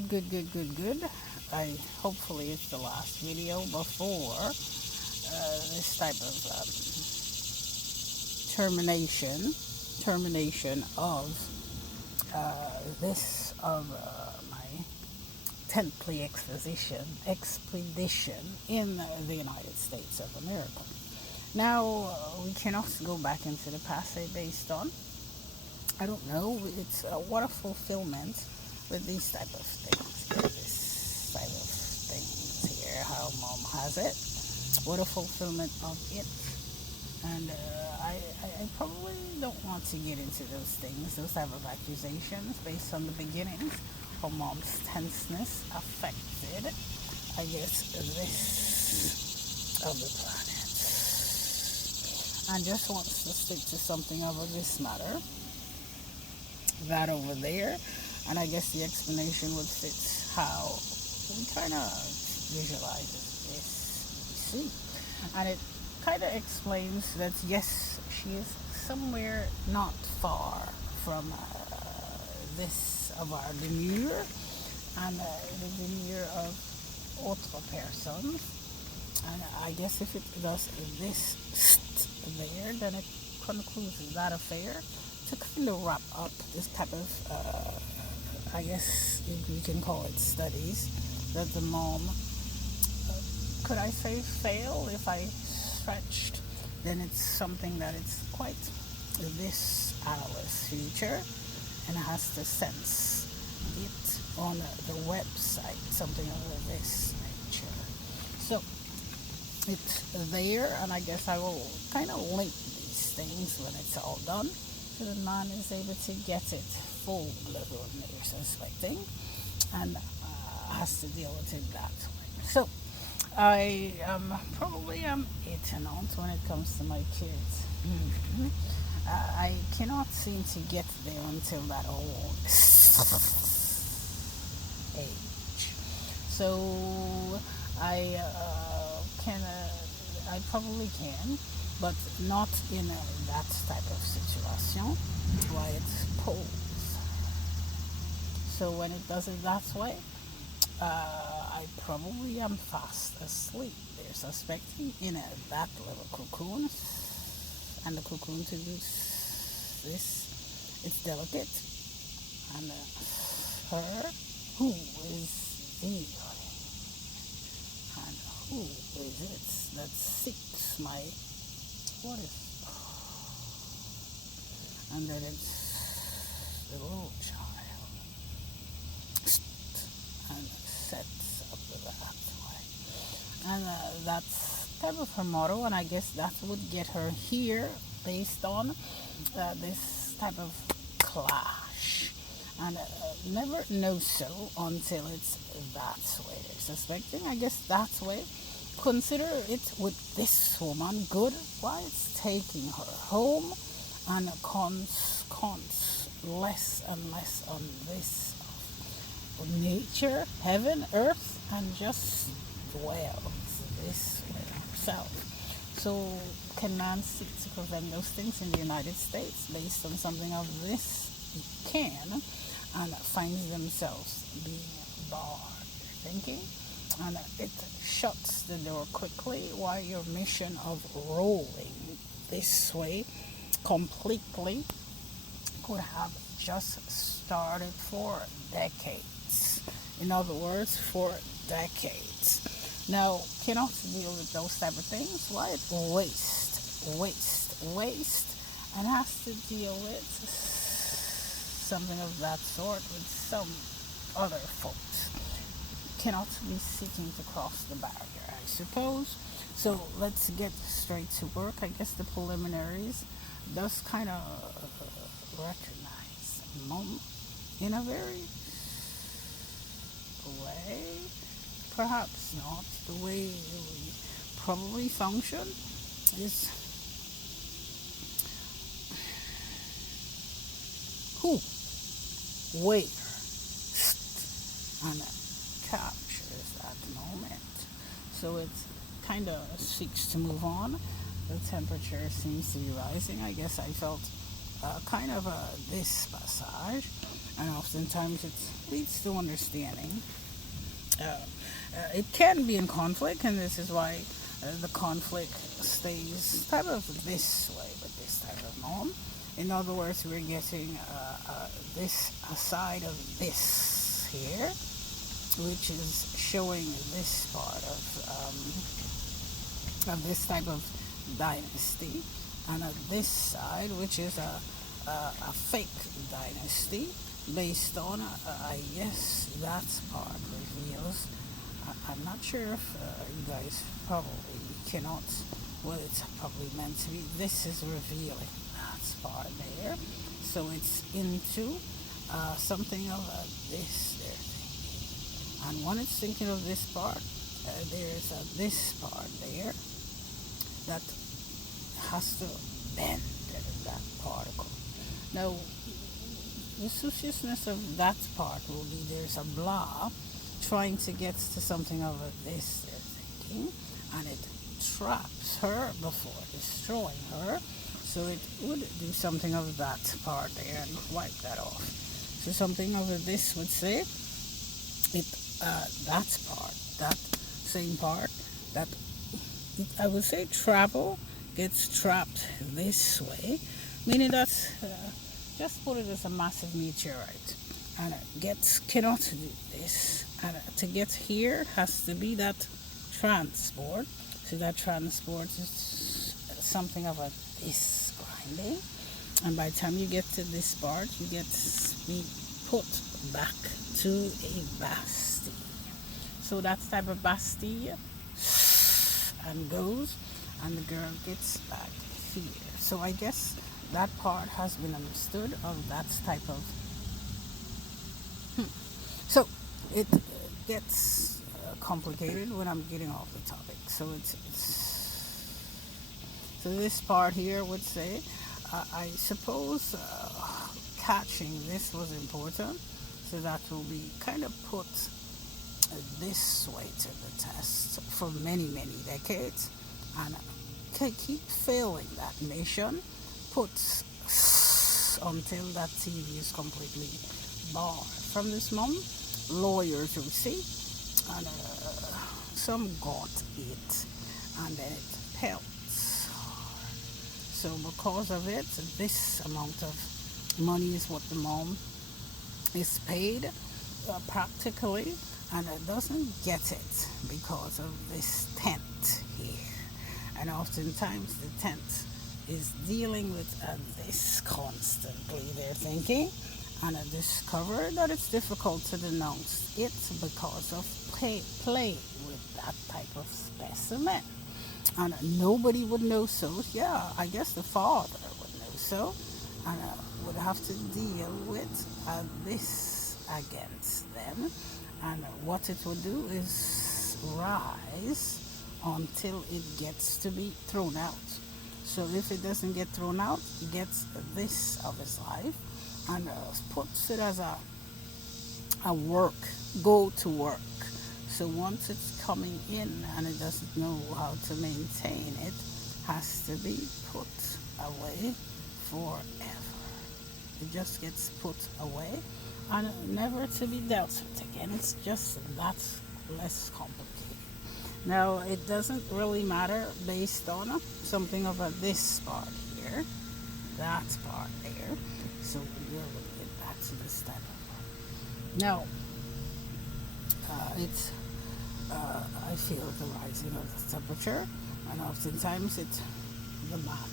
Good. I hopefully it's the last video before this type of termination of this of my 10th expedition in the United States of America. Now we cannot go back into the past based on, I don't know, it's what a fulfillment with these type of things. This type of things here, how mom has it. What a fulfillment of it. And I probably don't want to get into those things, those type of accusations based on the beginnings. How mom's tenseness affected, I guess, this of the planet. And just wants to stick to something of this matter. That over there, and I guess the explanation would fit how we kind of visualize this we see, and it kind of explains that yes, she is somewhere not far from this of our demure and the demure of autre personnes, and I guess if it does this there, then it concludes that affair. To kind of wrap up this type of, I guess you can call it studies, that the mom, could I say fail if I stretched, then it's something that it's quite this analyst's future and has to sense it on the website, something of this nature. So it's there, and I guess I will kind of link these things when it's all done. So the man is able to get it full-blown, they're suspecting, and has to deal with it that way. So I probably am 8 and on when it comes to my kids. I cannot seem to get there until that old age. So I I probably can, but not in that type of situation why it's posed. So when it does it that way, I probably am fast asleep. They're suspecting in that little cocoon, and the cocoon to this, it's delicate, and her, who is the, and who is it that seeks my, what is, and then it's the little child, and sets up that way, and that's type of her motto, and I guess that would get her here based on this type of clash, and never know so until it's that way. They're suspecting, I guess that's way. Consider it with this woman good, why it's taking her home, and cons less and less on this of nature, heaven, earth, and just dwells this way herself. So can man seek to prevent those things in the United States based on something of this? He can, and finds themselves being barred. Thinking, and it shuts the door quickly while your mission of rolling this way completely could have just started for decades. In other words, for decades. Now, cannot deal with those type of things. Why? It waste, and has to deal with something of that sort with some other folks. Cannot be seeking to cross the barrier, I suppose. So let's get straight to work. I guess the preliminaries does kind of recognize mom in a very way, perhaps not the way we probably function is who, where, and captures at the moment. So it kind of seeks to move on. The temperature seems to be rising. I guess I felt kind of this passage, and oftentimes it leads to understanding. Uh, it can be in conflict, and this is why the conflict stays type of this way with this type of norm. In other words, we're getting this side of this here, which is showing this part of this type of dynasty, and this side, which is a fake dynasty, based on, I guess, that part reveals. I'm not sure if you guys probably cannot, well, it's probably meant to be. This is revealing that part there. So it's into something of this there thinking. And when it's thinking of this part, there's this part there that has to bend that particle. Now, the suspiciousness of that part will be there's a blah trying to get to something of this they're thinking, and it traps her before destroying her. So it would do something of that part there and wipe that off. So something of this would say it that part, that same part, that I would say travel gets trapped this way, meaning that just put it as a massive meteorite, and it gets cannot do this, and to get here has to be that transport. So that transport is something of a this grinding, and by the time you get to this part, you get me put back to a Bastille. So that type of Bastille and goes, and the girl gets back here. So I guess that part has been understood of that type of. So it gets complicated when I'm getting off the topic. So so this part here would say, I suppose catching this was important, so that will be kind of put this way to the test for many, many decades, and keep failing that mission, puts until that TV is completely barred. From this moment, lawyers will see, and some got it, and then it pelts. So because of it, this amount of money is what the mom is paid practically, and it doesn't get it because of this tent here. And oftentimes the tent is dealing with this constantly, they're thinking, and I discover that it's difficult to denounce it because of play with that type of specimen. And nobody would know so. Yeah, I guess the father would know so, and would have to deal with this against them. And what it would do is rise until it gets to be thrown out. So if it doesn't get thrown out, it gets this of his life, and puts it as a work, go to work. So once it's coming in and it doesn't know how to maintain it, has to be put away forever. It just gets put away and never to be dealt with again. It's just that less complicated. Now, it doesn't really matter based on something of this part here, that part there. So we will get back to this type of part. Now, it's I feel the rising of the temperature, and oftentimes it's the map.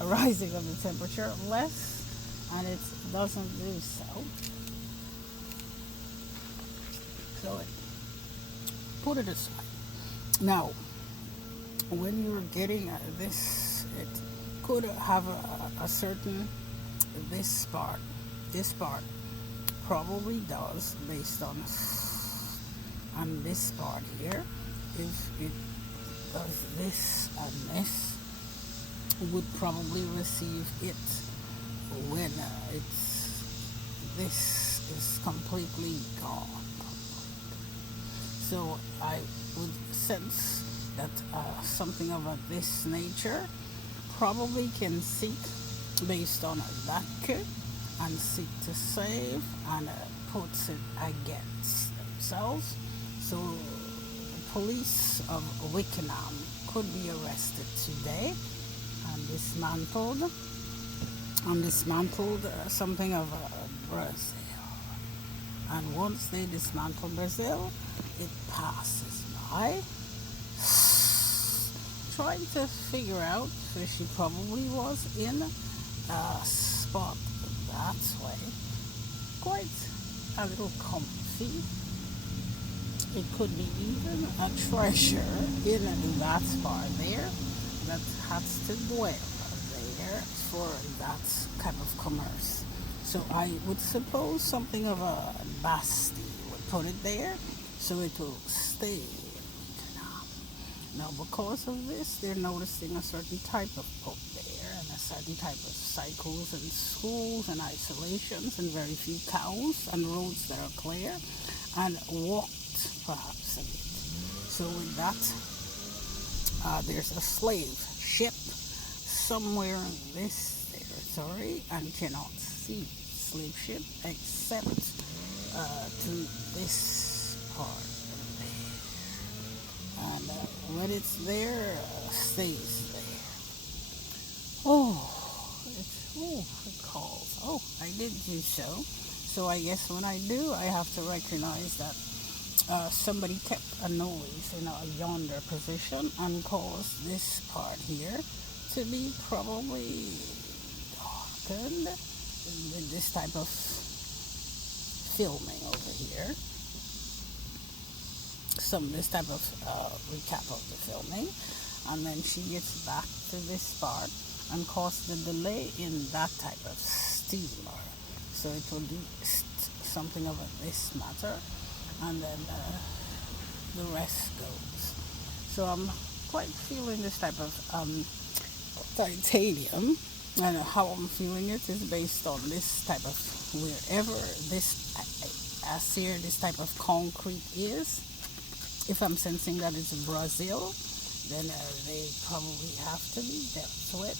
A rising of the temperature less, and it doesn't do so. So it put it aside. Now, when you're getting this, it could have a certain this part probably does based on this part here. If it does this and this, would probably receive it when this is completely gone. So I would sense that something of this nature probably can seek based on that and seek to save and puts it against themselves. So the police of Wickenham could be arrested today and dismantled something of Brazil. And once they dismantle Brazil, it passes by, trying to figure out, so she probably was in a spot that way, quite a little comfy. It could be even a treasure in that part there that has to dwell there for that kind of commerce. So I would suppose something of a Basti would put it there, so it will stay. Now, because of this, they're noticing a certain type of pope there, and a certain type of cycles and schools and isolations, and very few cows and roads that are clear, and walked perhaps a bit. So with that, there's a slave ship somewhere in this territory, and cannot see slave ship except to this part. And when it's there, stays there. It calls. Oh, I did do so. So I guess when I do, I have to recognize that somebody kept a noise in a yonder position and caused this part here to be probably darkened with this type of filming over here. This type of recap of the filming, and then she gets back to this part and cause the delay in that type of steamer. So it will do something of this matter, and then the rest goes. So I'm quite feeling this type of titanium, and how I'm feeling it is based on this type of wherever this acer, this type of concrete is. If I'm sensing that it's Brazil, then they probably have to be dealt with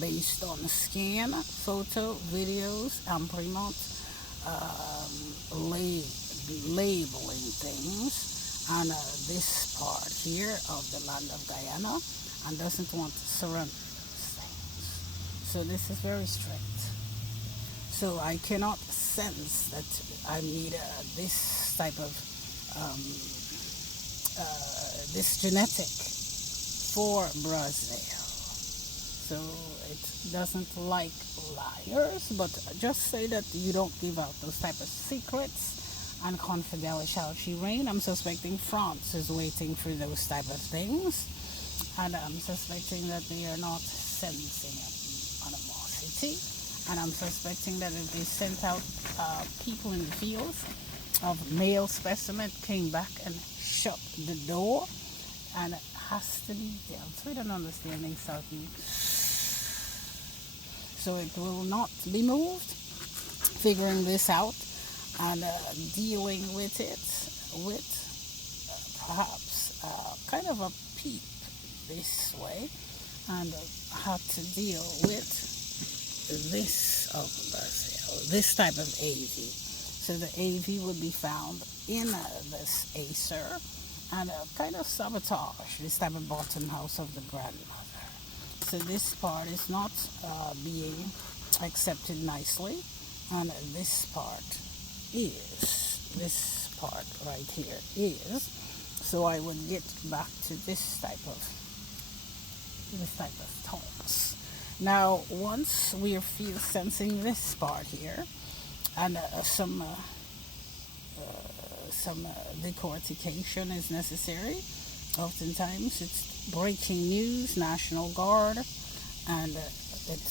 based on scan, photo, videos, imprimant, labeling things, and this part here of the land of Guyana, and doesn't want to surrender those things. So this is very strict. So I cannot sense that I need this type of this genetic for Brazil. So it doesn't like liars, but just say that you don't give out those type of secrets and confidentiality reign. I'm suspecting France is waiting for those type of things, and I'm suspecting that they are not sensing animosity, and I'm suspecting that if they sent out people in the fields of male specimen came back and shut the door, and it has to be dealt with and understanding certain. So it will not be moved, figuring this out and dealing with it with perhaps kind of a peep this way, and how to deal with this of Brazil, this type of AV. So the AV would be found in this Acer, and kind of sabotage this type of bottom house of the grandmother. So this part is not being accepted nicely, and this part right here is. So I would get back to this type of tones. Now, once we are sensing this part here, and some decortication is necessary. Oftentimes it's breaking news, National Guard, and it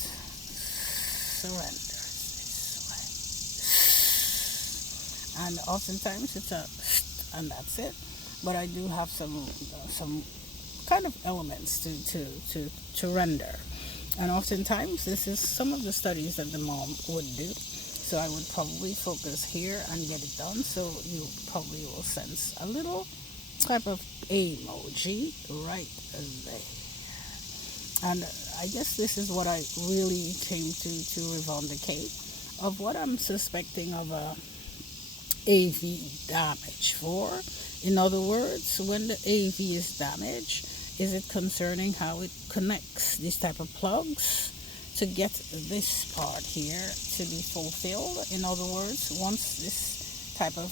surrenders this way. And oftentimes it's and that's it. But I do have some kind of elements to render. And oftentimes this is some of the studies that the mom would do. So I would probably focus here and get it done. So you probably will sense a little type of emoji right there. And I guess this is what I really came to revendicate of what I'm suspecting of a AV damage for. In other words, when the AV is damaged, is it concerning how it connects these type of plugs to get this part here to be fulfilled? In other words, once this type of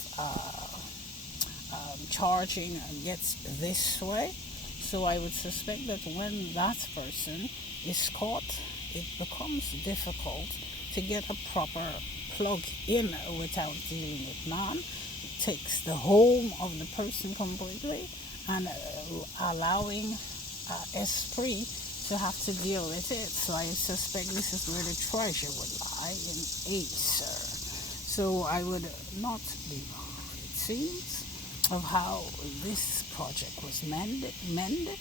charging gets this way, so I would suspect that when that person is caught, it becomes difficult to get a proper plug in without dealing with man. It takes the home of the person completely and allowing esprit to have to deal with it. So I suspect this is where the treasure would lie in Acer. So I would not be wrong, it seems, of how this project was mended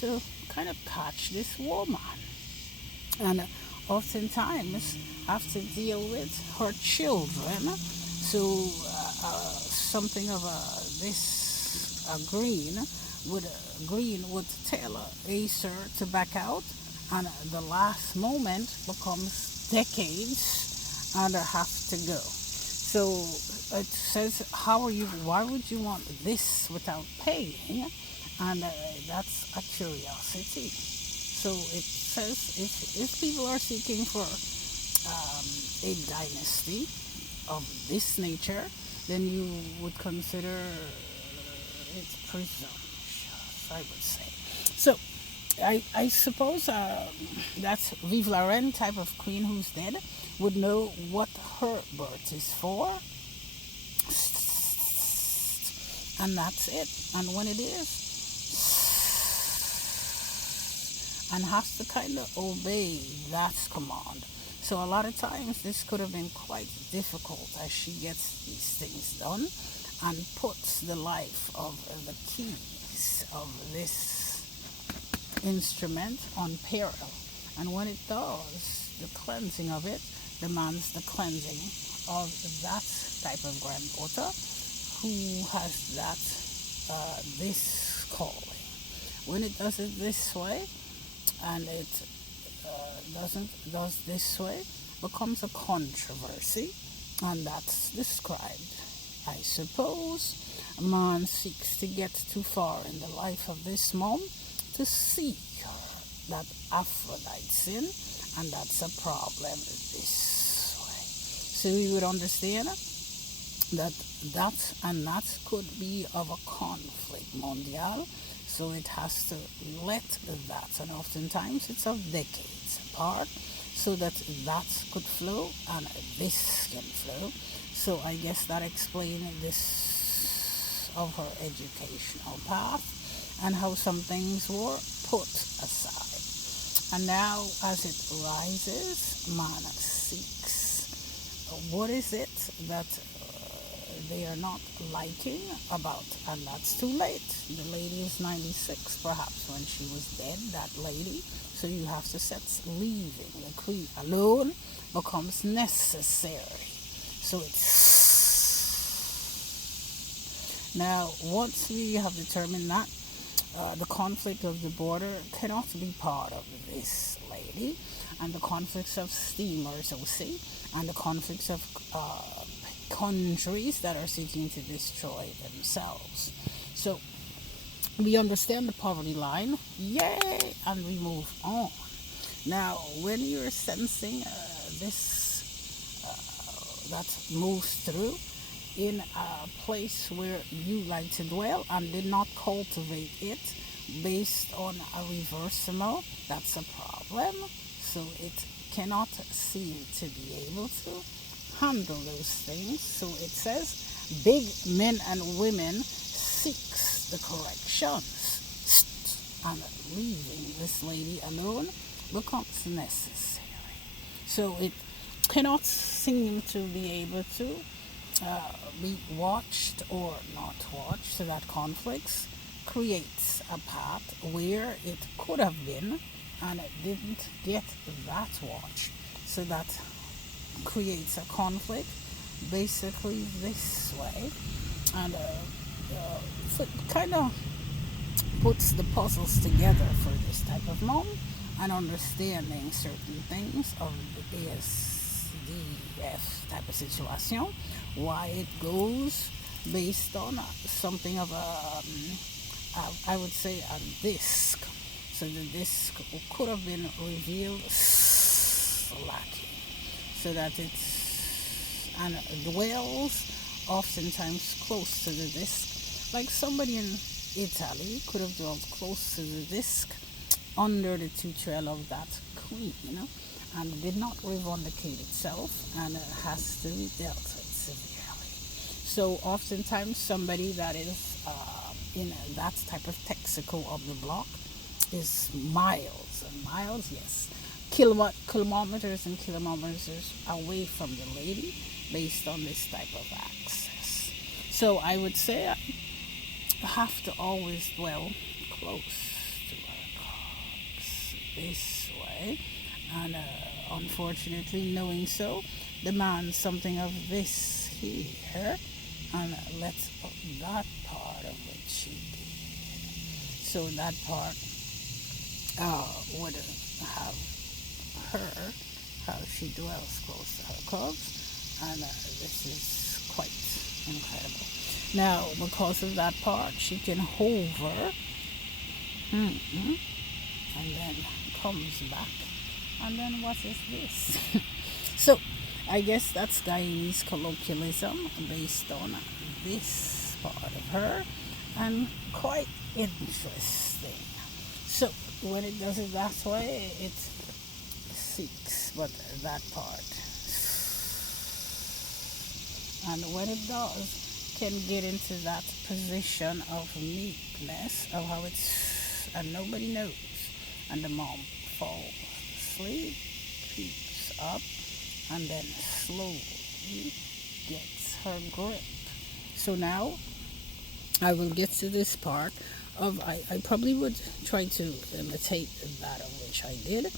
to kind of catch this woman. And oftentimes have to deal with her children. So something of green would tell Acer to back out, and the last moment becomes decades, and have to go. So it says, how are you? Why would you want this without paying? And that's a curiosity. So it says if people are seeking for a dynasty of this nature, then you would consider it presumptuous, I would say. So I suppose that Vive la Reine type of queen who's dead would know what her birth is for, and that's it. And when it is, and has to kind of obey that command. So a lot of times this could have been quite difficult as she gets these things done and puts the life of the keys of this instrument on peril. And when it does, the cleansing of it demands the cleansing of that type of granddaughter who has that this calling. When it does it this way, and it does this way, becomes a controversy, and that's described. I suppose a man seeks to get too far in the life of this mom to seek that Aphrodite sin, and that's a problem this way. So we would understand that could be of a conflict mondial. So it has to let that, and oftentimes it's of decades apart, so that could flow and this can flow. So I guess that explains this of her educational path and how some things were put aside. And now as it rises, man seeks. What is it that they are not liking about, and that's too late. The lady is 96 perhaps when she was dead, that lady. So you have to set leaving the queen alone becomes necessary. So it's now once we have determined that the conflict of the border cannot be part of this lady, and the conflicts of steamers OC, and the conflicts of countries that are seeking to destroy themselves. So we understand the poverty line, yay, and we move on. Now, when you're sensing this that moves through in a place where you like to dwell and did not cultivate it based on a reversible, that's a problem. So it cannot seem to be able to handle those things. So it says big men and women seeks the corrections, and leaving this lady alone becomes necessary. So it cannot seem to be able to be watched or not watched. So that conflicts creates a path where it could have been and it didn't get that watched. So that creates a conflict basically this way, and so it kind of puts the puzzles together for this type of mom, and understanding certain things of the ASDF type of situation, why it goes based on something of a, I would say, a disc. So the disc could have been revealed lacking, so that it's and dwells oftentimes close to the disc, like somebody in Italy could have dwelt close to the disc under the tutorial of that queen, and did not revindicate itself and has to be dealt with severely. So oftentimes somebody that is in that type of texicle of the block is miles and miles, yes, kilometers and kilometers away from the lady based on this type of access. So I would say I have to always dwell close to our cogs this way, and unfortunately, knowing so demands something of this here, and let's put that part of what she did. So that part would have her, how she dwells close to her cogs, and this is quite incredible. Now, because of that part, she can hover, and then comes back, and then what is this? So, I guess that's Guyanese colloquialism based on this part of her, and quite interesting. So, when it does it that way, it seeks, but that part. And when it does, can get into that position of meekness, of how it's, and nobody knows. And the mom falls asleep, peeps up, and then slowly gets her grip. So now I will get to this part of, I probably would try to imitate that of which I did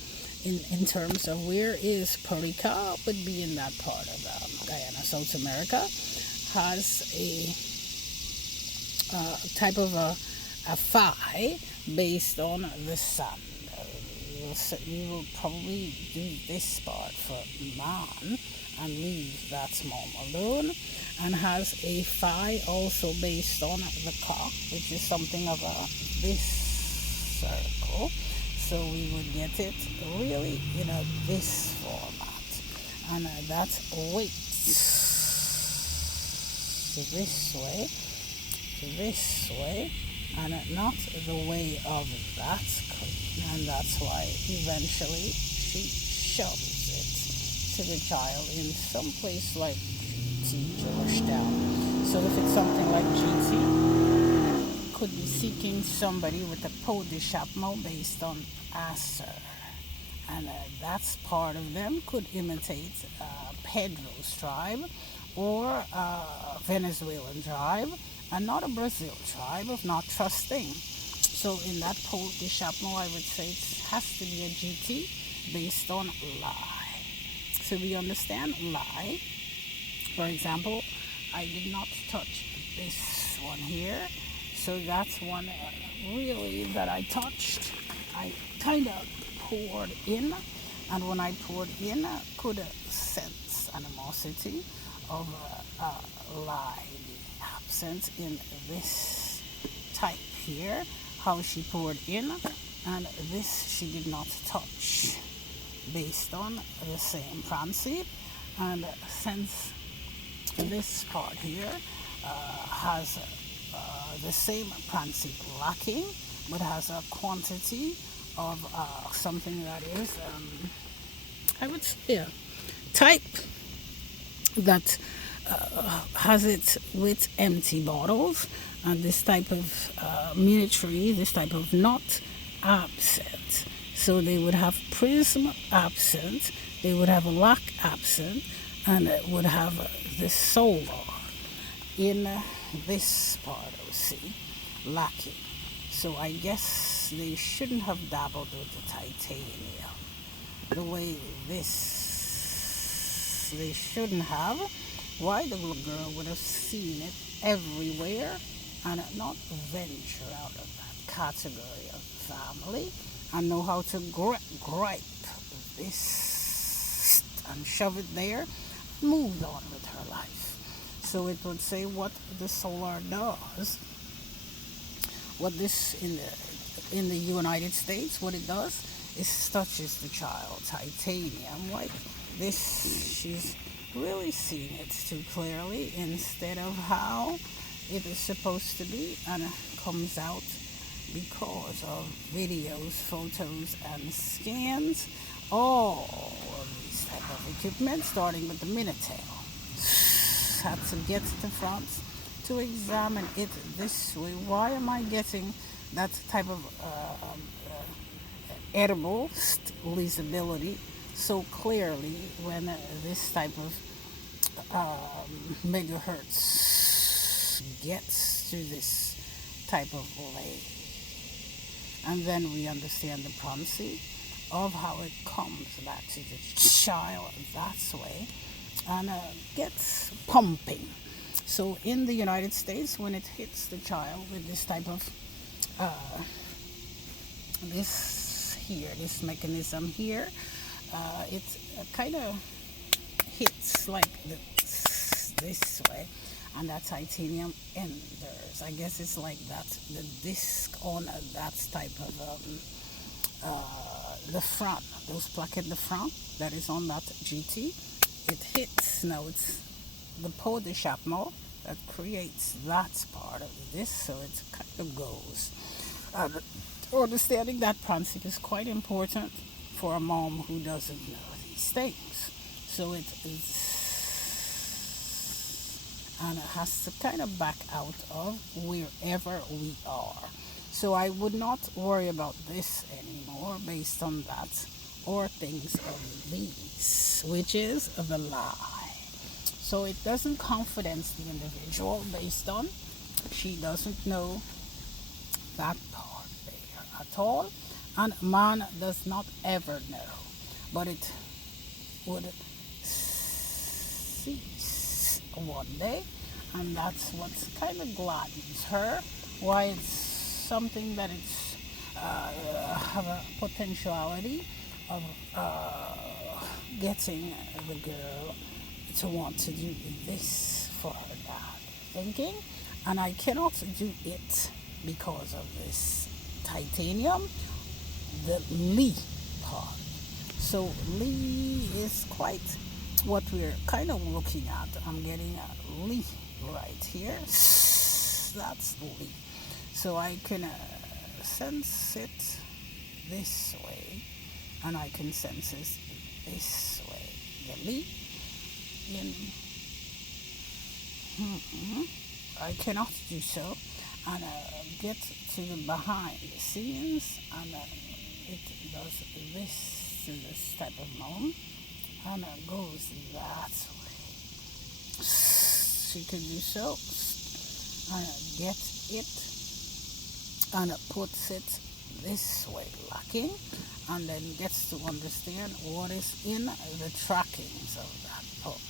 in terms of where is Puerto Rico would be in that part of Guyana, South America, has a type of a phi based on the sun. We will probably do this part for man and leave that mom alone, and has a phi also based on the cock, which is something of this circle. So we would get it really in this format, and that weights this way, and not the way of that queen, and that's why eventually she shoves it to the child in some place like GT, Georgetown. So if it's something like GT, could be seeking somebody with a peau de chapeau based on Acer, and that's part of them could imitate Pedro's tribe, or Venezuelan tribe, and not a Brazil tribe of not trusting. So in that peau de chapeau, I would say it has to be a GT based on lie. So we understand lie. For example, I did not touch this one here, so that's one really that I touched. I kind of poured in, and when I poured in, could sense animosity of lie being absent in this type here, how she poured in, and this she did not touch based on the same principle. And since this part here has the same principle lacking, but has a quantity of something that is, I would say, type that has it with empty bottles, and this type of miniature, this type of knot absent. So they would have prism absent, they would have a lock absent, and it would have the solar in this part of C lacking. So I guess they shouldn't have dabbled with the titanium the way this, they shouldn't have. Why? The little girl would have seen it everywhere and not venture out of that category of family and know how to gripe this and shove it there, moved on with her life. So it would say what the solar does, what this in the United States, what it does is touches the child. Titanium, like this, she's really seeing it too clearly instead of how it is supposed to be, and comes out because of videos, photos, and scans. All of these type of equipment, starting with the Minitel, had to get to France to examine it this way. Why am I getting that type of edible leasability so clearly when this type of megahertz gets to this type of lay? And then we understand the primacy of how it comes back to the child that way and gets pumping. So in the United States, when it hits the child with this type of this mechanism here, it kind of hits like this way, and that titanium enters. I guess it's like that. The disc on that type of the front, those plaquettes, the front that is on that GT, it hits. Now it's the pot de chapeau that creates that part of this, so it kind of goes. Understanding that principle is quite important for a mom who doesn't know these things. So it is, and it has to kind of back out of wherever we are. So I would not worry about this anymore based on that or things of these, which is the lie. So it doesn't confidence the individual based on she doesn't know that part there at all, and man does not ever know, but it would cease one day, and that's what kind of gladdens her. Why it's something that it's have a potentiality of getting the girl to want to do this for her dad thinking, and I cannot do it because of this titanium, the Li part. So Li is quite what we're kind of looking at. I'm getting a Li right here. That's Li. So I can sense it this way, and I can sense it this way. The Li in. I cannot do so, and get to the behind the scenes, and it does this to this type of mom, and goes that way. She can do so, and get it, and puts it this way, locking, and then gets to understand what is in the trackings of that pup.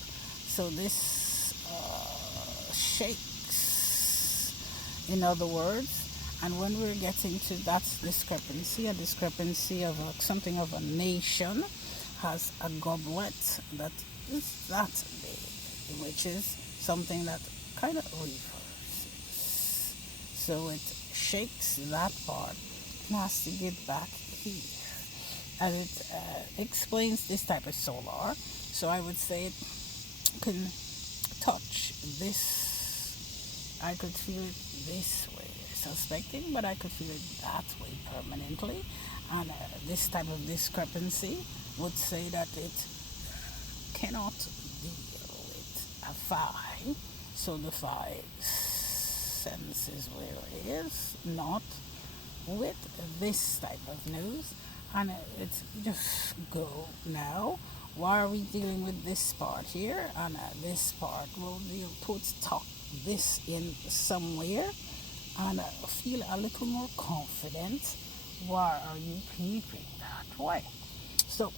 So this shakes, in other words, and when we're getting to that discrepancy, a discrepancy of something of a nation has a goblet that is that big, which is something that kind of reverses. So it shakes that part and has to get back here. And it explains this type of solar. So I would say it can touch this. I could feel it this way, suspecting, but I could feel it that way permanently. And this type of discrepancy would say that it cannot deal with a 5. So the 5 senses where it is, not with this type of news. And it's just go now. Why are we dealing with this part here? And this part will deal, talk this in somewhere, and feel a little more confident. Why are you keeping that way? So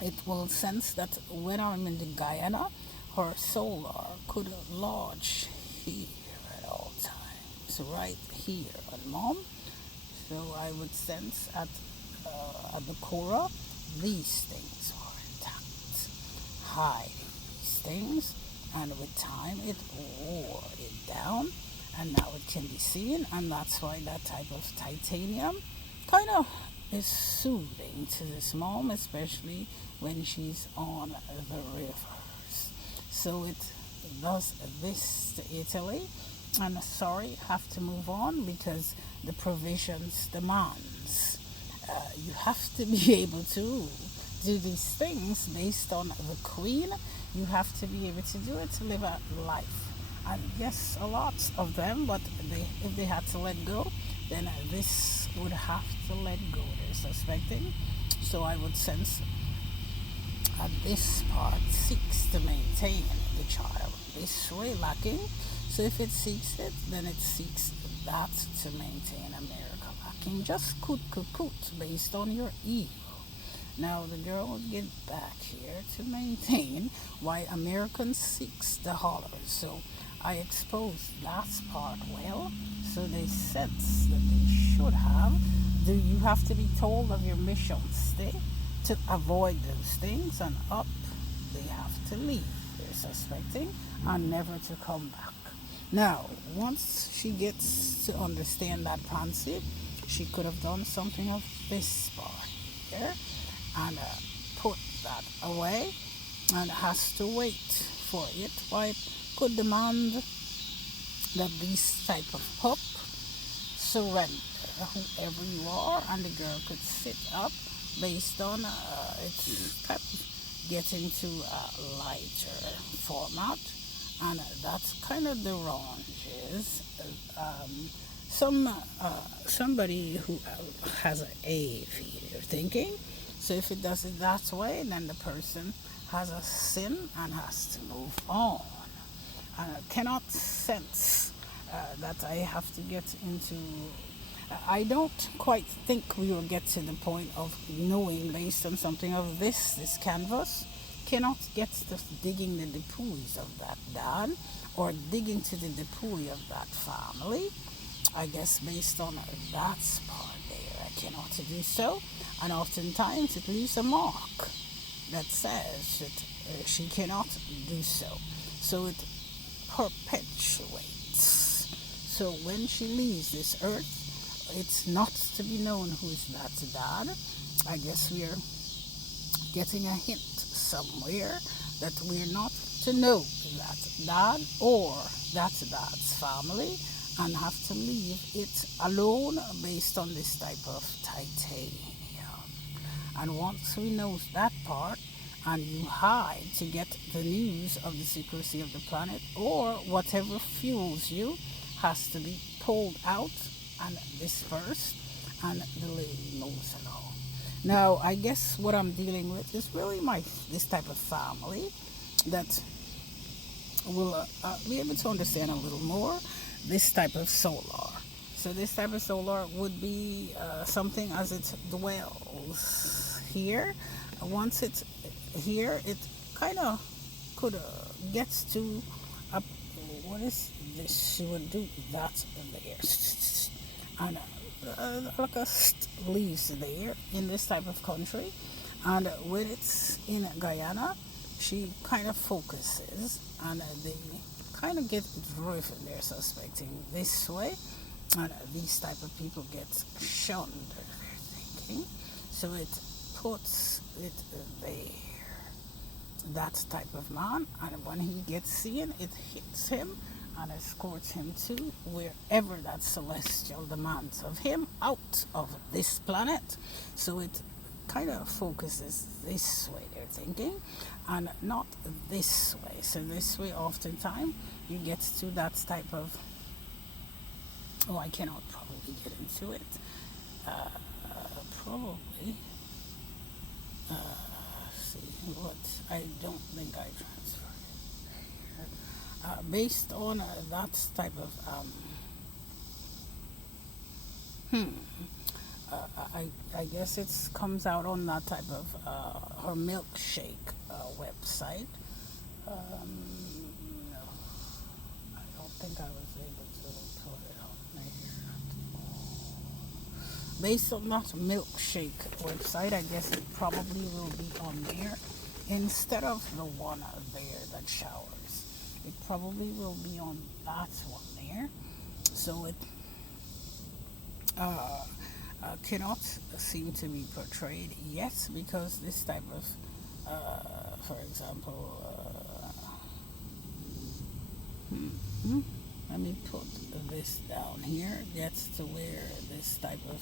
it will sense that when I'm in the Guyana, her solar could lodge here at all times, right here on mom. So I would sense at at the core, these things are intact. Hiding these things, and with time it wore it down, and now it can be seen, and that's why that type of titanium kind of is soothing to this mom, especially when she's on the rivers. So it does this to Italy. And sorry, have to move on because the provisions demands. You have to be able to do these things based on the queen. You have to be able to do it to live a life. And yes, a lot of them, but if they had to let go, then this would have to let go. They're suspecting. So I would sense this part seeks to maintain the child. This way lacking. So if it seeks it, then it seeks that to maintain America lacking. Just coot based on your ego. Now the girl would get back here to maintain why Americans seeks the hollers. So I exposed that part well, so they sense that they should have. Do you have to be told of your mission? Stay to avoid those things, and up they have to leave. They're suspecting and never to come back. Now, once she gets to understand that concept, she could have done something of this part here and put that away and has to wait for it. Why it could demand that this type of pup surrender whoever you are, and the girl could sit up based on its pep getting to a lighter format, and that's kind of the ranges. Somebody who has an A feeder thinking. So if it does it that way, then the person has a sin and has to move on. And I cannot sense that I have to get into. I don't quite think we will get to the point of knowing based on something of this canvas. Cannot get to digging the depues of that dad or digging to the depuy of that family. I guess based on that part there, I cannot do so. And oftentimes it leaves a mark that says that she cannot do so. So it perpetuates. So when she leaves this earth, it's not to be known who is that dad. I guess we're getting a hint somewhere that we're not to know that dad or that dad's family and have to leave it alone based on this type of titanium. And once we know that part, and you hide to get the news of the secrecy of the planet, or whatever fuels you has to be pulled out and dispersed, and the lady knows it all. Now, I guess what I'm dealing with is really this type of family that will be able to understand a little more this type of solar. So this type of solar would be something as it dwells here. Once it's here, it kind of could gets to a, what is this? She would do that there, and like a leaves there in this type of country, and when it's in Guyana, she kind of focuses, and they kind of get driven. They're suspecting this way, and these type of people get shunned. They're thinking, so it puts it there. That type of man, and when he gets seen, it hits him and escorts him to wherever that celestial demands of him out of this planet. So it kind of focuses this way, they're thinking, and not this way. So this way, oftentimes, you get to that type of, I cannot probably get into it. Probably. See what I don't think I transferred it. Based on that type of I guess it comes out on that type of her milkshake website. No, I don't think I was able to put it on there. Based on that milkshake website, I guess it probably will be on there instead of the one there that showers. It probably will be on that one there. So it uh, cannot seem to be portrayed yet because this type of, for example, let me put this down here. That's to where this type of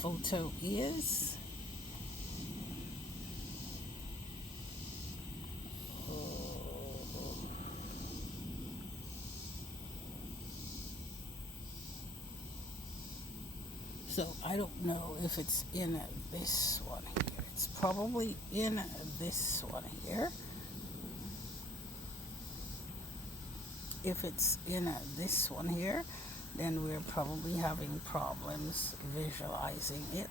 photo is. So I don't know if it's in this one here. It's probably in this one here. If it's in this one here, then we're probably having problems visualizing it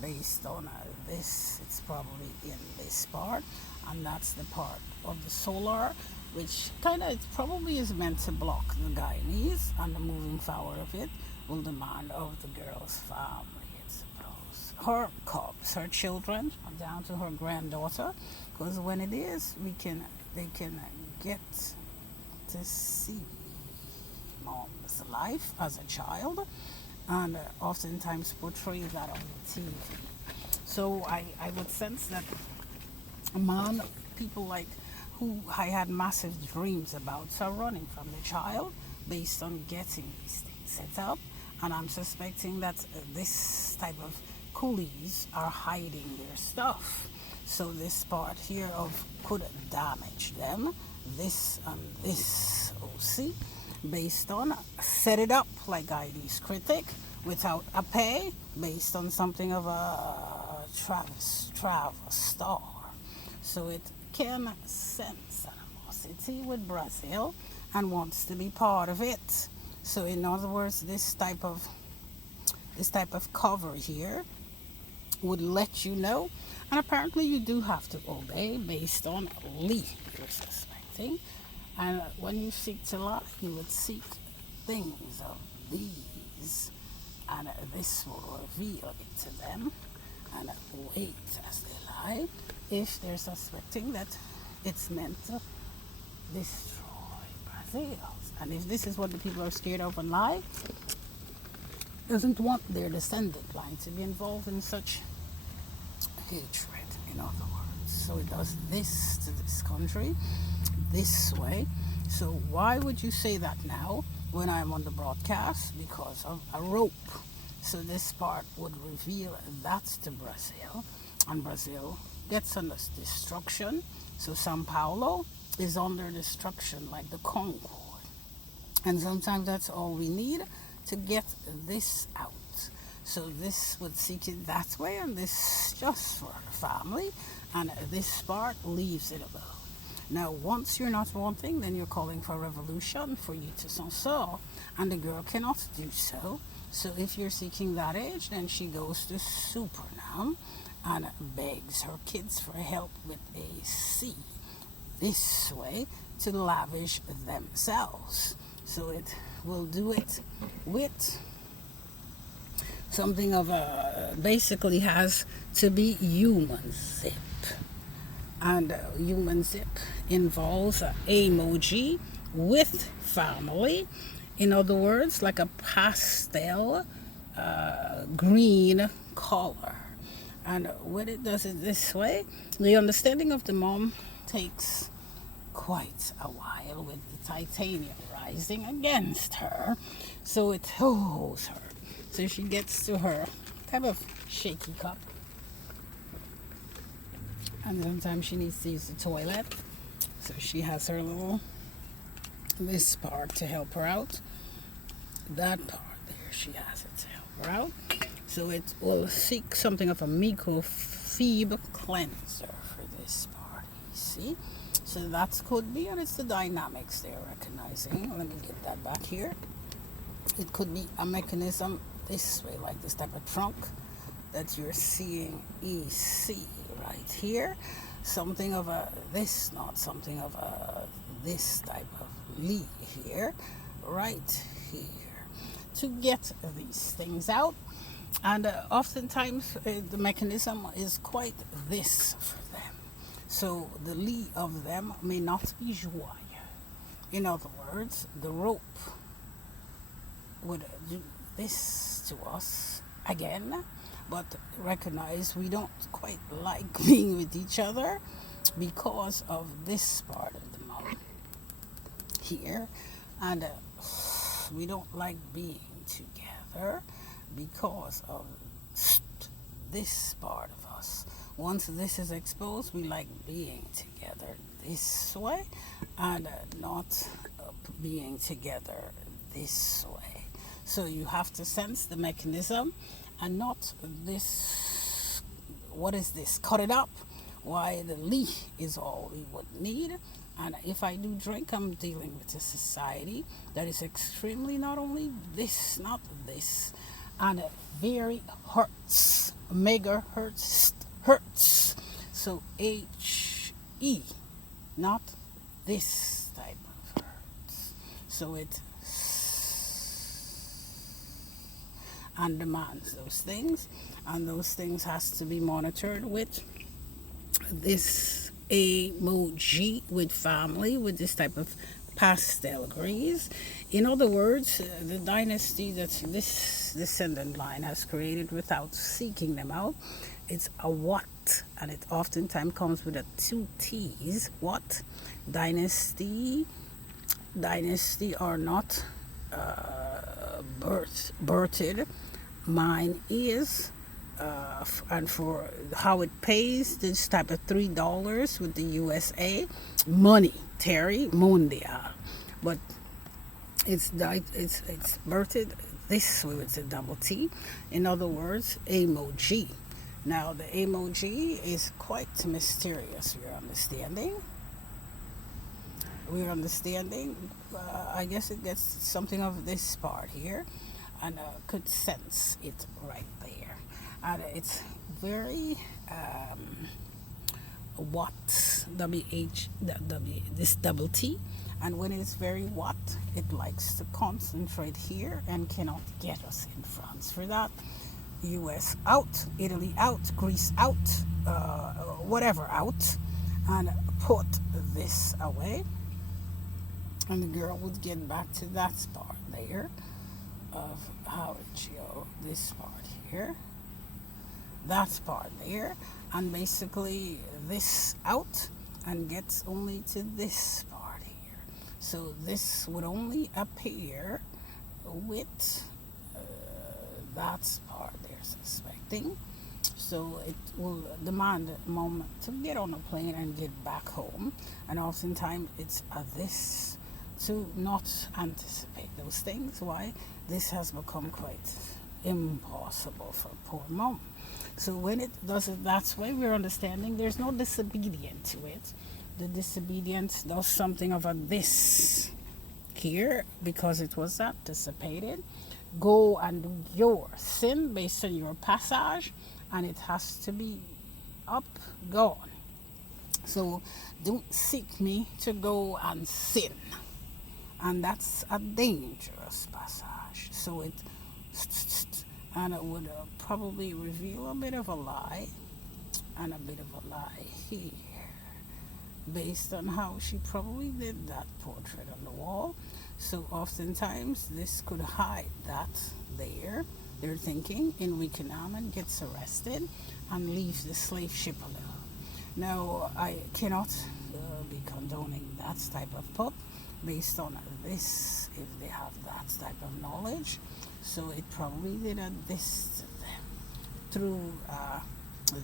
based on this. It's probably in this part, and that's the part of the solar which kind of probably is meant to block the Guyanese, and the moving forward of it will demand of the girl's family, I suppose. Her cubs, her children, down to her granddaughter, because when it is, they can get to see mom's life as a child, and oftentimes portray that on the TV. So I would sense that man, people like who I had massive dreams about are running from the child based on getting these things set up, and I'm suspecting that this type of coolies are hiding their stuff. So this part here of could damage them. This and this OC based on set it up like ID's critic without a pay based on something of a Travis star. So it can sense animosity with Brazil and wants to be part of it. So in other words, this type of cover here would let you know, and apparently you do have to obey based on Lee you're suspecting. And when you seek to lie, you would seek things of these, and this will reveal it to them. And wait as they lie, if they're suspecting that it's meant to destroy Brazil. And if this is what the people are scared of and lie, doesn't want their descendant line to be involved in such hatred, in other words. So it does this to this country, this way. So why would you say that now when I'm on the broadcast? Because of a rope. So this part would reveal that to Brazil, and Brazil gets under destruction. So Sao Paulo is under destruction like the Concord. And sometimes that's all we need to get this out. So this would seek it that way, and this just for the family, and this part leaves it alone. Now, once you're not wanting, then you're calling for revolution for you to censor, and the girl cannot do so. So if you're seeking that age, then she goes to Supernam and begs her kids for help with AC. This way to lavish themselves. So it will do it with something of a, basically has to be human zip. And human zip involves an emoji with family. In other words, like a pastel green color. And when it does it this way, the understanding of the mom takes quite a while with the titanium rising against her. So it holds her. So she gets to her kind of shaky cup. And sometimes she needs to use the toilet. So she has her little, this part to help her out. That part there, she has it to help her out. So it will seek something of a microfibre cleanser for this part, you see. So that could be, and it's the dynamics they're recognizing. Let me get that back here. It could be a mechanism this way, like this type of trunk that you're seeing EC right here. Something of a this, not something of a this type of Lee here, right here. To get these things out, And oftentimes the mechanism is quite this for them. So the Li of them may not be joyeux. In other words, the rope would do this to us again, but recognize we don't quite like being with each other because of this part of the mouth here, and we don't like being together because of this part of us. Once this is exposed, we like being together this way and not being together this way. So you have to sense the mechanism and not this. What is this? Cut it up. Why the Li is all we would need. And if I do drink, I'm dealing with a society that is extremely not only this, not this, and it very hurts. Megahertz hurts. So HE, not this type of hurts. So it and demands those things, and those things has to be monitored with this emoji, with family, with this type of pastel grease. In other words, the dynasty that this descendant line has created without seeking them out, it's a what, and it oftentimes comes with a two T's. What dynasty are not birthed. Mine is, and for how it pays, this type of $3 with the USA money, Terry Mondial, but it's birthed this way with a double T. In other words, emoji. Now the emoji is quite mysterious. We're understanding. I guess it gets something of this part here, and could sense it right there. And it's very what this double T, and when it's very what, it likes to concentrate here and cannot get us in France for that. US out, Italy out, Greece out, whatever out, and put this away, and the girl would get back to that part there of how it show this part here, that part there, and basically this out and gets only to this part here. So this would only appear with that part they're suspecting. So it will demand a moment to get on a plane and get back home, and oftentimes it's this to not anticipate those things. Why? This has become quite impossible for poor mom. So when it does it that way, we're understanding there's no disobedience to it. The disobedience does something of a this here because it was anticipated. Go and do your sin based on your passage, and it has to be up, gone. So don't seek me to go and sin. And that's a dangerous passage. So it would probably reveal a bit of a lie, and a bit of a lie here, based on how she probably did that portrait on the wall. So oftentimes this could hide that there. They're thinking in Wickenham and gets arrested and leaves the slave ship alone. Now I cannot be condoning that type of pup based on this, if they have that type of knowledge. So it probably did this to them through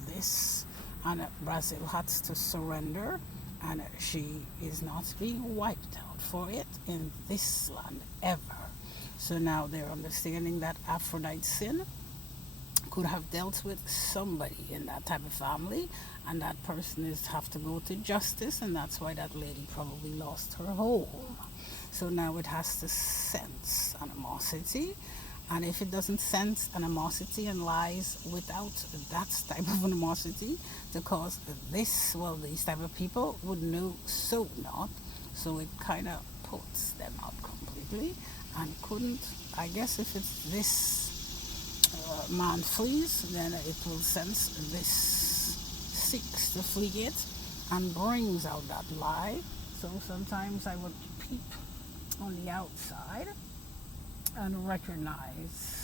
this, and Brazil had to surrender, and she is not being wiped out for it in this land ever. So now they're understanding that Aphrodite sin could have dealt with somebody in that type of family, and that person is have to go to justice, and that's why that lady probably lost her home. So now it has to sense animosity, and if it doesn't sense animosity and lies without that type of animosity to cause this, well, these type of people would know so not. So it kind of puts them out completely, and couldn't, I guess if it's this man flees, then it will sense this seeks to flee it and brings out that lie. So sometimes I would peep on the outside and recognize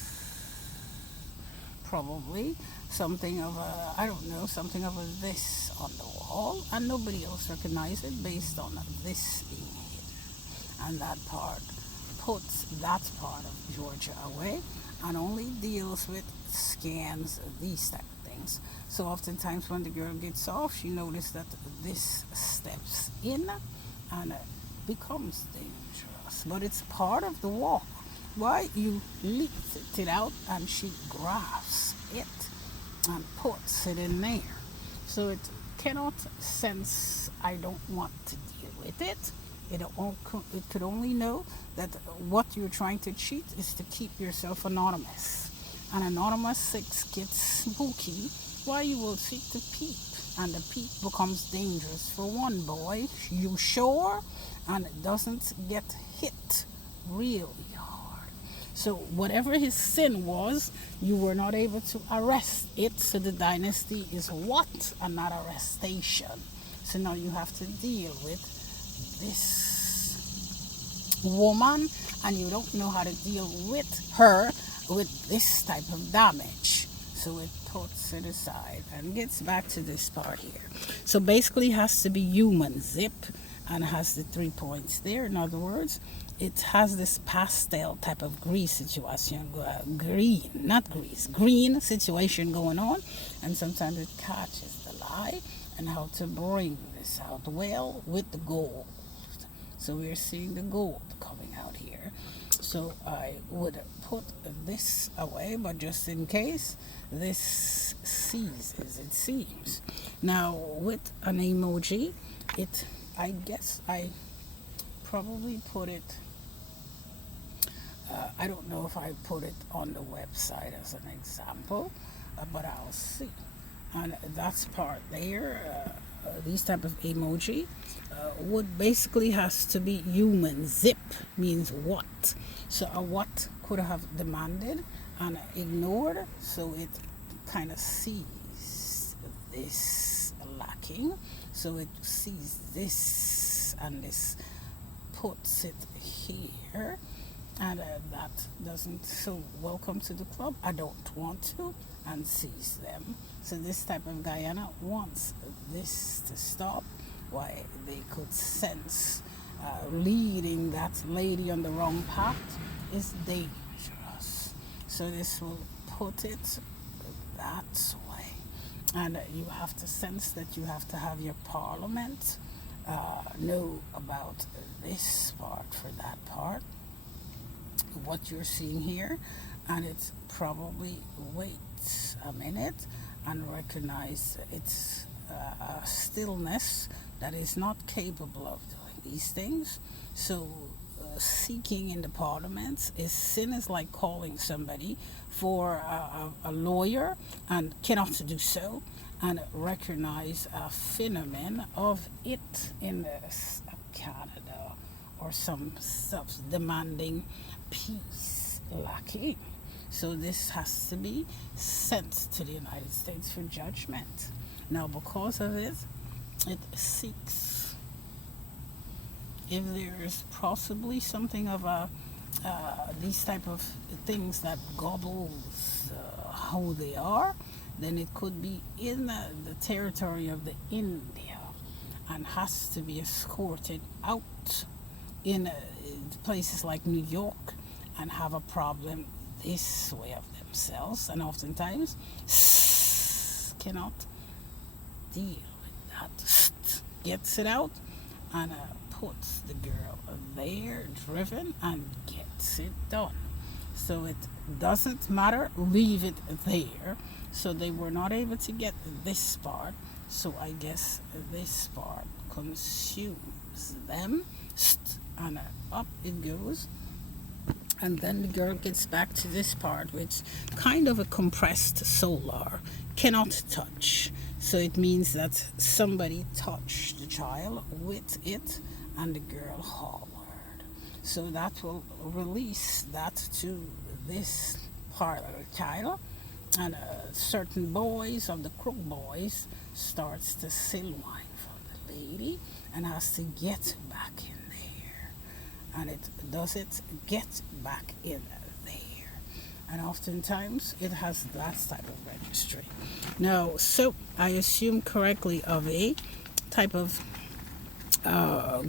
probably something of a, I don't know, something of a this on the wall, and nobody else recognizes it based on this being hidden. And that part puts that part of Georgia away and only deals with scans, these type of things. So oftentimes when the girl gets off, she notices that this steps in and becomes dangerous. But it's part of the walk. Why? You lift it out and she grasps it and puts it in there. So it cannot sense, I don't want to deal with it. It could only know that what you're trying to cheat is to keep yourself anonymous. And anonymous sex gets spooky while you will seek to peep. And the peep becomes dangerous for one boy, you sure, and it doesn't get hit really hard. So whatever his sin was, you were not able to arrest it. So the dynasty is what and not arrestation. So now you have to deal with this woman, and you don't know how to deal with her with this type of damage. So it puts it aside and gets back to this part here. So basically it has to be human zip and has the 3 points there. In other words, it has this pastel type of green situation, green situation going on, and sometimes it catches the lie and how to bring this out well with the gold. So we're seeing the gold coming out here. So I would put this away, but just in case, this seizes, it seems. Now with an emoji, I guess I probably put it, I don't know if I put it on the website as an example, but I'll see. And that's part there. These type of emoji would basically has to be human. Zip means what. So a what could have demanded and ignored. So it kind of sees this lacking. So it sees this and this puts it here. And that doesn't, so welcome to the club, I don't want to, and sees them. So this type of Guyana wants this to stop. Why? They could sense leading that lady on the wrong path is dangerous. So this will put it that way. And you have to sense that you have to have your parliament know about this part for that part. What you're seeing here, and it's probably wait a minute and recognize it's a stillness that is not capable of doing these things. So seeking in the parliaments is sin is like calling somebody for a lawyer and cannot do so, and recognize a phenomenon of it in Canada or some stuff demanding peace lacking. So this has to be sent to the United States for judgment. Now because of it, it seeks, if there is possibly something of a these type of things that gobbles how they are, then it could be in the territory of the India and has to be escorted out in places like New York and have a problem this way of themselves, and oftentimes cannot deal with that. Gets it out and puts the girl there, driven, and gets it done. So it doesn't matter, leave it there. So they were not able to get this part, so I guess this part consumes them, and up it goes. And then the girl gets back to this part, which kind of a compressed solar, cannot touch. So it means that somebody touched the child with it and the girl hollered. So that will release that to this part of the child, And certain boys of the crook boys starts to sell wine for the lady and has to get back in there. And it does it get back in there. And oftentimes it has that type of registry. Now, so I assume correctly of a type of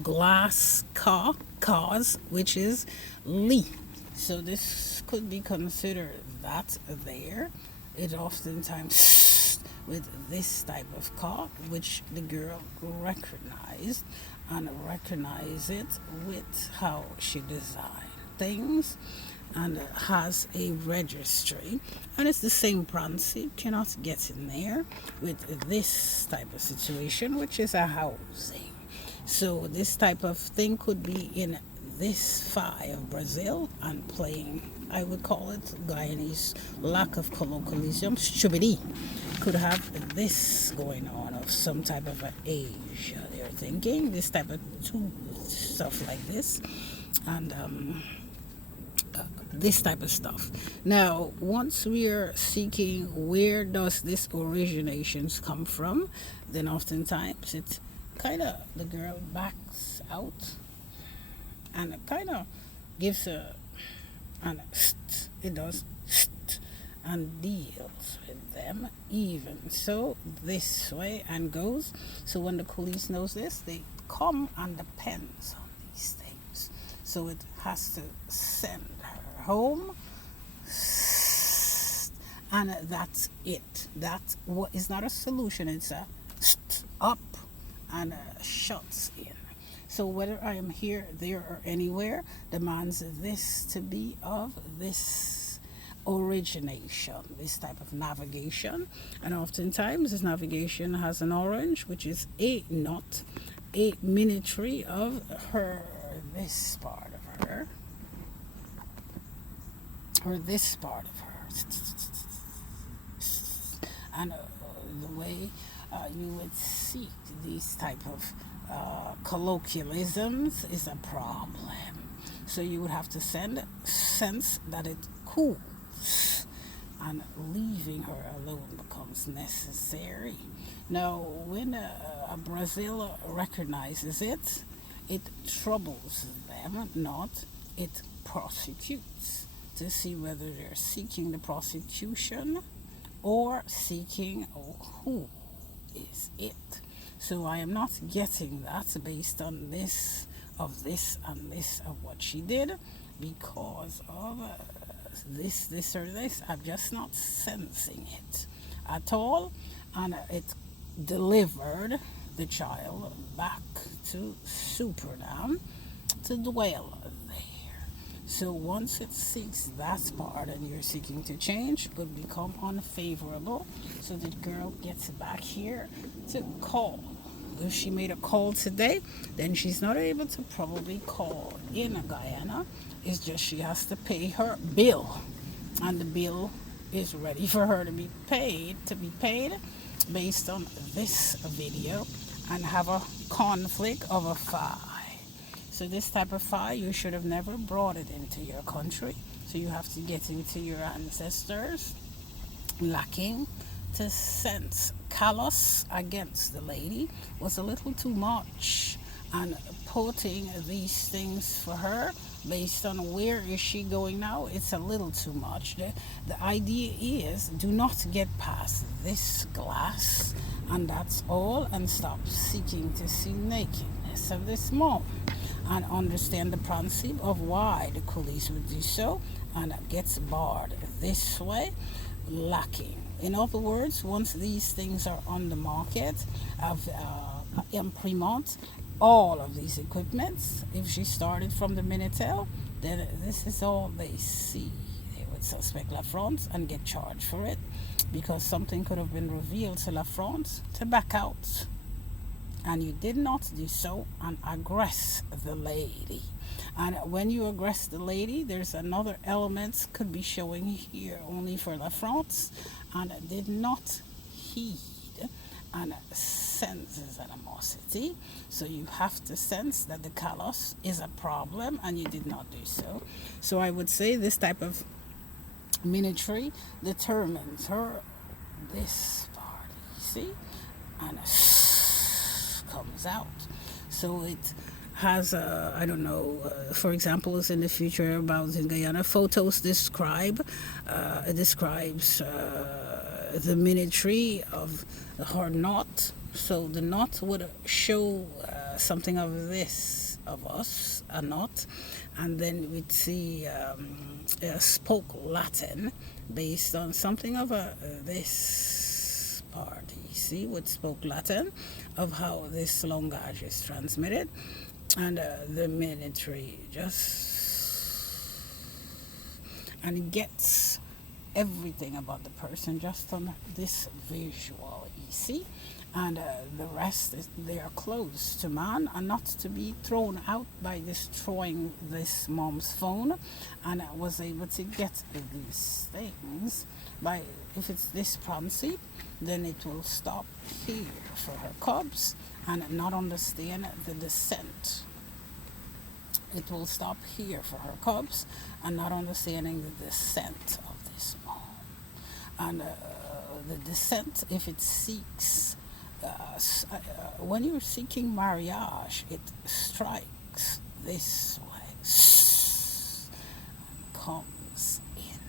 glass cars, which is Lee. So this could be considered that there. It oftentimes with this type of car, which the girl recognized and recognize it with how she designed things and has a registry, and it's the same principle. Cannot get in there with this type of situation, which is a housing. So this type of thing could be in this FI of Brazil and playing, I would call it Guyanese lack of colloquialism, stupidity. Could have this going on of some type of Asia. They're thinking this type of stuff like this, and this type of stuff. Now, once we are seeking where does this originations come from, then oftentimes it kind of the girl backs out and it kind of gives a and it does and deals with them even so this way and goes. So when the police knows this, they come and depends on these things. So it has to send her home, and that's it. That what is not a solution. It's a up and shuts in. So whether I am here, there, or anywhere, demands this to be of this origination, this type of navigation. And oftentimes this navigation has an orange, which is a knot, a miniature of her, this part of her, or this part of her. And the way you would seek these type of colloquialisms is a problem. So you would have to sense that it cools, and leaving her alone becomes necessary. Now, when Brazil recognizes it, it troubles them not. It prosecutes to see whether they're seeking the prostitution or seeking who is it. So I am not getting that based on this of this and this of what she did because of this or this. I'm just not sensing it at all, and it delivered the child back to Superdam to dwell there. So once it seeks that part and you're seeking to change, it would become unfavorable. So the girl gets back here to call. If she made a call today, then she's not able to probably call in Guyana. It's just she has to pay her bill. And the bill is ready for her to be paid based on this video and have a conflict of a file. So this type of fire, you should have never brought it into your country. So you have to get into your ancestors, lacking to sense. Callous against the lady was a little too much, and putting these things for her based on where is she going now, it's a little too much. The idea is do not get past this glass, and that's all, and stop seeking to see nakedness of this mom, and understand the principle of why the police would do so, and gets barred this way, lacking. In other words, once these things are on the market of imprimant, all of these equipments, if she started from the Minitel, then this is all they see. They would suspect La France and get charged for it because something could have been revealed to La France to back out. And you did not do so and aggress the lady. And when you aggress the lady, there's another element could be showing here only for La France, and did not heed and senses animosity. So you have to sense that the callous is a problem, and you did not do so. So I would say this type of Military determines her this part, you see, and comes out. So it has I don't know, for example, is in the future about in Guyana. Photos describes the military of her knot. So the knot would show something of this of us, a knot, and then we'd see spoke Latin based on something of a this part. You see, what spoke Latin of how this language is transmitted, and the military just and gets everything about the person just on this visual, you see, and the rest is they are close to man and not to be thrown out by destroying this mom's phone, and I was able to get these things by if it's this Prancy, then it will stop here for her cubs and not understand the descent. It will stop here for her cubs and not understanding the descent of this mom. And the descent, if it seeks, when you're seeking marriage, it strikes this way and comes in.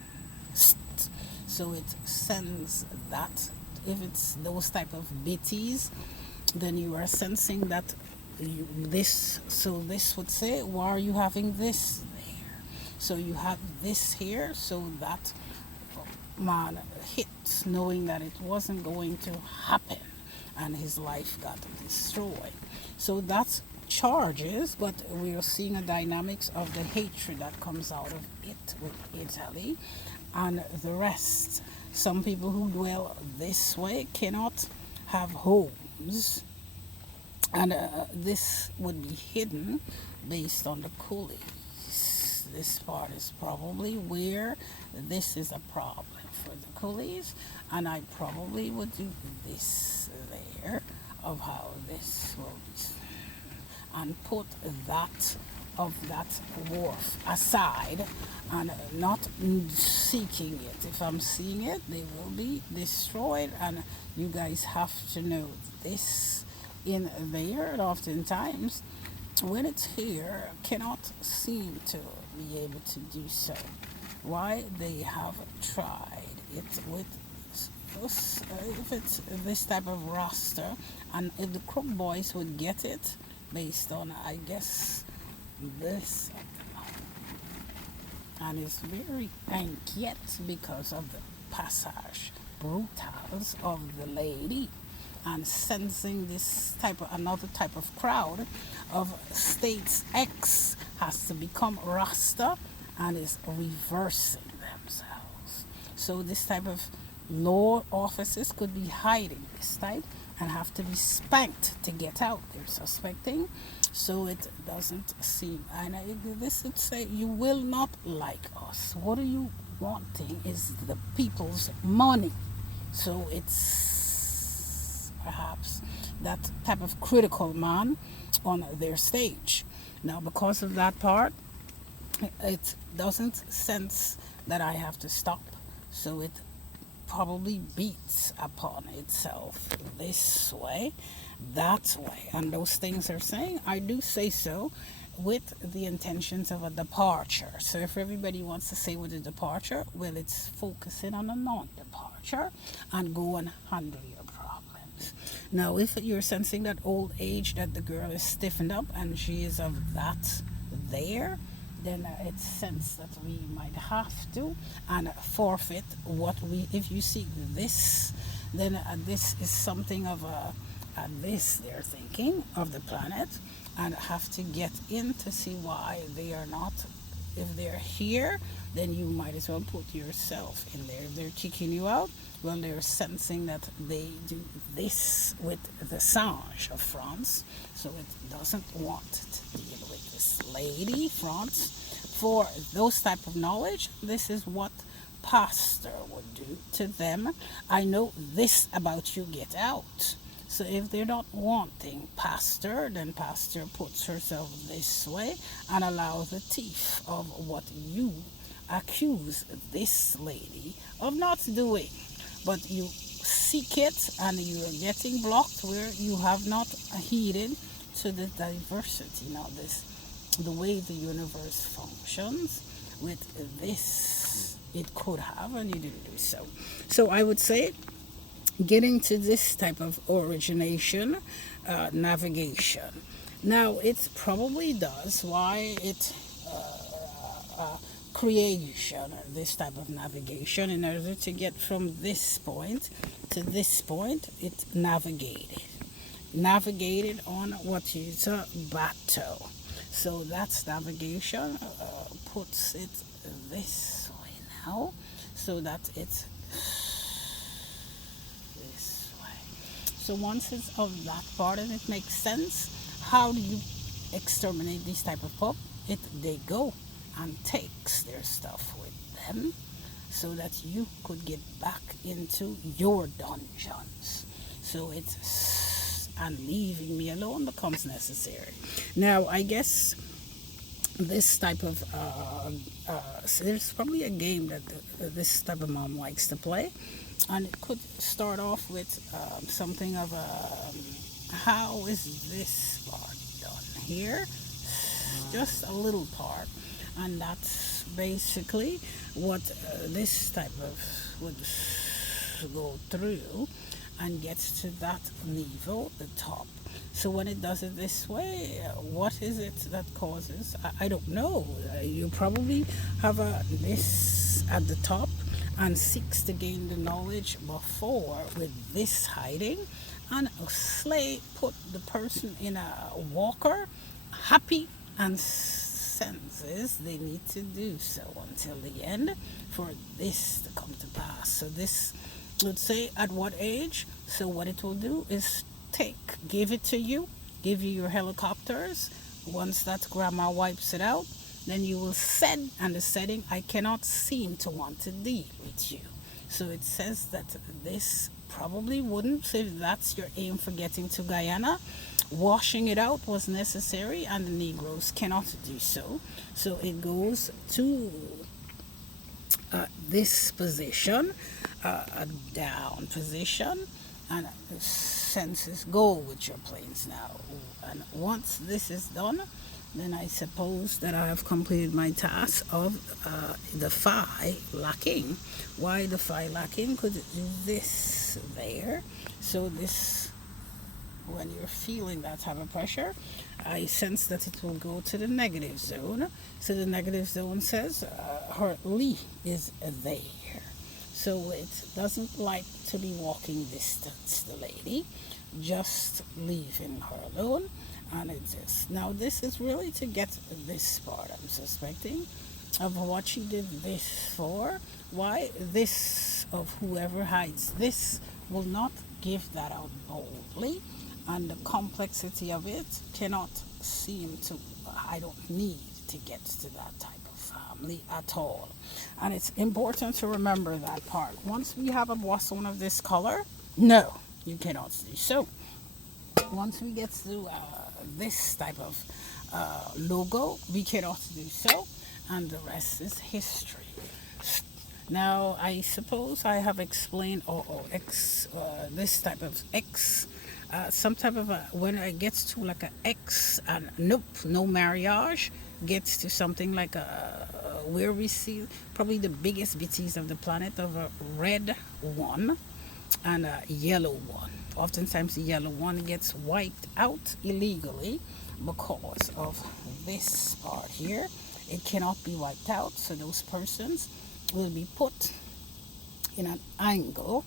So it sends that. If it's those type of bitties, then you are sensing that this. So this would say, why are you having this there? So you have this here, so that man hit, knowing that it wasn't going to happen, and his life got destroyed. So that's charges, but we are seeing a dynamics of the hatred that comes out of it with Italy and the rest. Some people who dwell this way cannot have homes, and this would be hidden based on the coolies. This part is probably where this is a problem for the coolies, and I probably would do this there of how this will be, and put that of that wharf aside and not seeking it. If I'm seeing it, they will be destroyed, and you guys have to know this in there. And oftentimes, when it's here, cannot seem to be able to do so. Why? They have tried it with if it's this type of roster, and if the Crook Boys would get it based on, I guess, this, and it's very inquiet because of the passage brutals of the lady, and sensing this type of another type of crowd of states X has to become Rasta and is reversing themselves. So this type of law officers could be hiding this type and have to be spanked to get out. They're suspecting, so it doesn't seem. And this would say, you will not like us. What are you wanting is the people's money. So it's perhaps that type of critical man on their stage. Now, because of that part, it doesn't sense that I have to stop. So it probably beats upon itself this way, that way. And those things are saying, I do say so with the intentions of a departure. So if everybody wants to say with a departure, well, it's focusing on a non-departure and go and handle your problems. Now, if you're sensing that old age, that the girl is stiffened up and she is of that there, then it's sense that we might have to and forfeit what we, if you see this, then this is something of a this they're thinking of the planet, and have to get in to see why they are not. If they're here, then you might as well put yourself in there. If they're kicking you out, well, they're sensing that they do this with the Sange of France, so it doesn't want to deal with this lady, France, for those type of knowledge. This is what pastor would do to them. I know this about you, get out. So if they're not wanting pastor, then pastor puts herself this way and allows the thief of what you accuse this lady of not doing, but you seek it and you're getting blocked where you have not heeded to the diversity. Now, this the way the universe functions with this, it could have, and you didn't do so. So I would say getting to this type of origination, navigation. Now, it probably does why it creation, this type of navigation. In order to get from this point to this point, it navigated on what is a bateau. So that's navigation, puts it this way now, so that it's this way. So once it's of that part and it makes sense, how do you exterminate these type of pop? They go and takes their stuff with them so that you could get back into your dungeons. So it's and leaving me alone becomes necessary. Now I guess this type of so there's probably a game that this type of mom likes to play, and it could start off with something of a how is this part done here, just a little part, and that's basically what this type of would go through and gets to that level, the top. So when it does it this way, what is it that causes? I don't know. You probably have this at the top and seeks to gain the knowledge before with this hiding, and slay put the person in a walker, happy and senses they need to do so until the end for this to come to pass. So this, let's say at what age, so what it will do is give it to you, give you your helicopters. Once that grandma wipes it out, then you will set, and the setting, I cannot seem to want to deal with you. So it says that this probably wouldn't. So if that's your aim for getting to Guyana, washing it out was necessary, and the Negroes cannot do so. So it goes to this position, a down position, and the senses go with your planes now. And once this is done, then I suppose that I have completed my task of the phi lacking. Why the phi lacking? Because this there. So this, when you're feeling that type of pressure, I sense that it will go to the negative zone. So the negative zone says her Li is there. So it doesn't like to be walking distance, the lady, just leaving her alone. And it is. Now this is really to get this part, I'm suspecting, of what she did this for. Why this of whoever hides this will not give that out boldly, and the complexity of it cannot seem to, I don't need to get to that type of family at all. And it's important to remember that part. Once we have a boisson of this color, no, you cannot do so. Once we get to this type of logo, we cannot do so, and the rest is history. Now, I suppose I have explained this type of X, some type of when it gets to like a X, and nope, no marriage, gets to something like where we see probably the biggest bitties of the planet of a red one and a yellow one. Oftentimes the yellow one gets wiped out illegally because of this part here. It cannot be wiped out, so those persons will be put in an angle.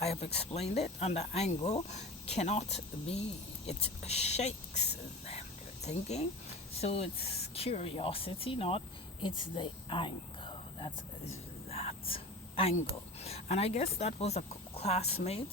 I have explained it, and the angle cannot be, it shakes them, they're thinking. So it's curiosity, not, it's the angle. That's that angle. And I guess that was a classmate,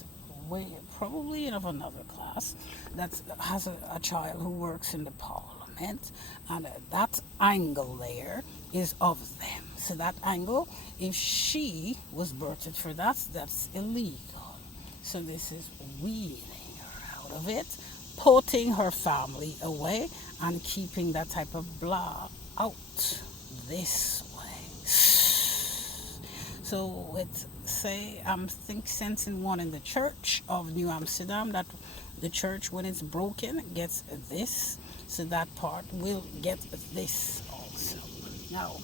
way probably of another class, that has a child who works in the parliament, and that angle there is of them. So that angle, if she was birthed for that, that's illegal. So this is wheeling her out of it, putting her family away, and keeping that type of blah out this way. So it say I'm think sensing one in the church of New Amsterdam, that the church when it's broken gets this, so that part will get this also. Now,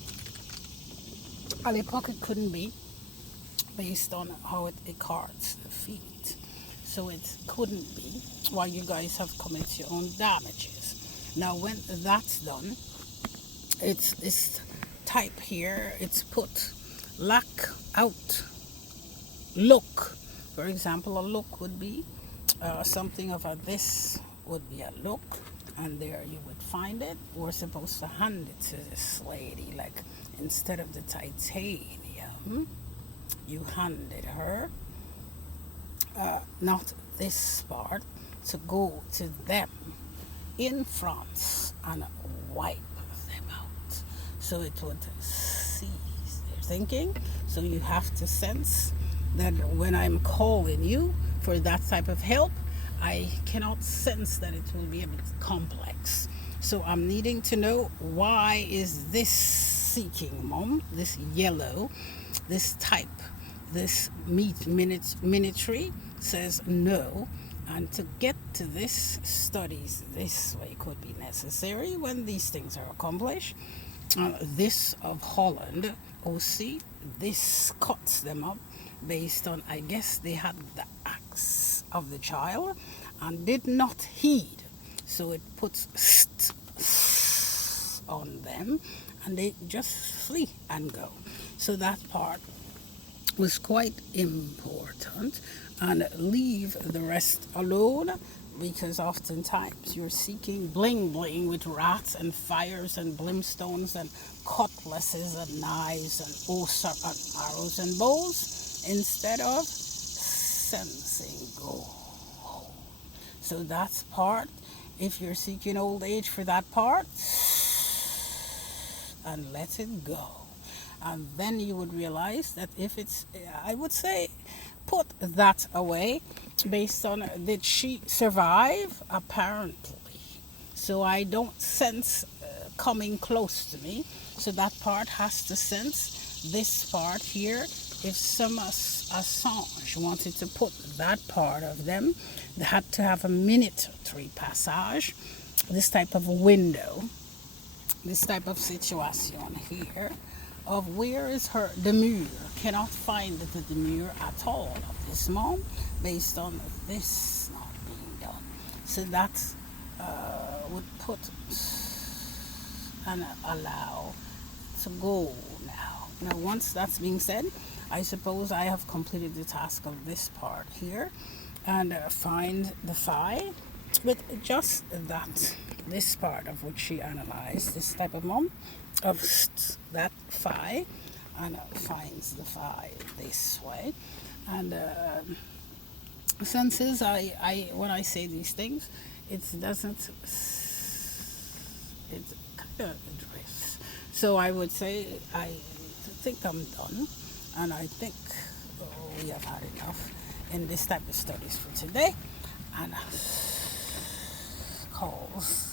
Ali Pocket couldn't be based on how it cards the feet. So it couldn't be while you guys have committed your own damages. Now when that's done, it's this type here, it's put lack out look. For example, a look would be something of a this would be a look, and there you would find it. We're supposed to hand it to this lady, like instead of the titanium, you handed her not this part, to go to them in France and wipe them out. So it would cease their thinking. So you have to sense that when I'm calling you for that type of help, I cannot sense that it will be a bit complex. So I'm needing to know, why is this seeking mom, this yellow, this type, this miniatory says no, and to get to this, studies this way could be necessary when these things are accomplished. This of Holland, OC, this cuts them up based on, I guess they had the axe of the child and did not heed. So it puts on them and they just flee and go. So that part was quite important, and leave the rest alone, because oftentimes you're seeking bling bling with rats and fires and brimstones and cutlasses and knives and arrows and bows instead of sensing gold. So that's part. If you're seeking old age for that part, and let it go. And then you would realize that if it's, I would say, put that away based on, did she survive? Apparently. So I don't sense coming close to me. So that part has to sense this part here. If some Assange wanted to put that part of them, they had to have a minatory passage, this type of window, this type of situation here, of where is her demure. Cannot find the demure at all of this mom based on this not being done. So that would put and allow to go now. Now once that's being said, I suppose I have completed the task of this part here, and find the phi with just that, this part of which she analyzed, this type of mom, of that phi, and finds the phi this way. And senses, I when I say these things, it doesn't, it kind of drifts. So I would say I think I'm done, and I think we have had enough in this type of studies for today, and calls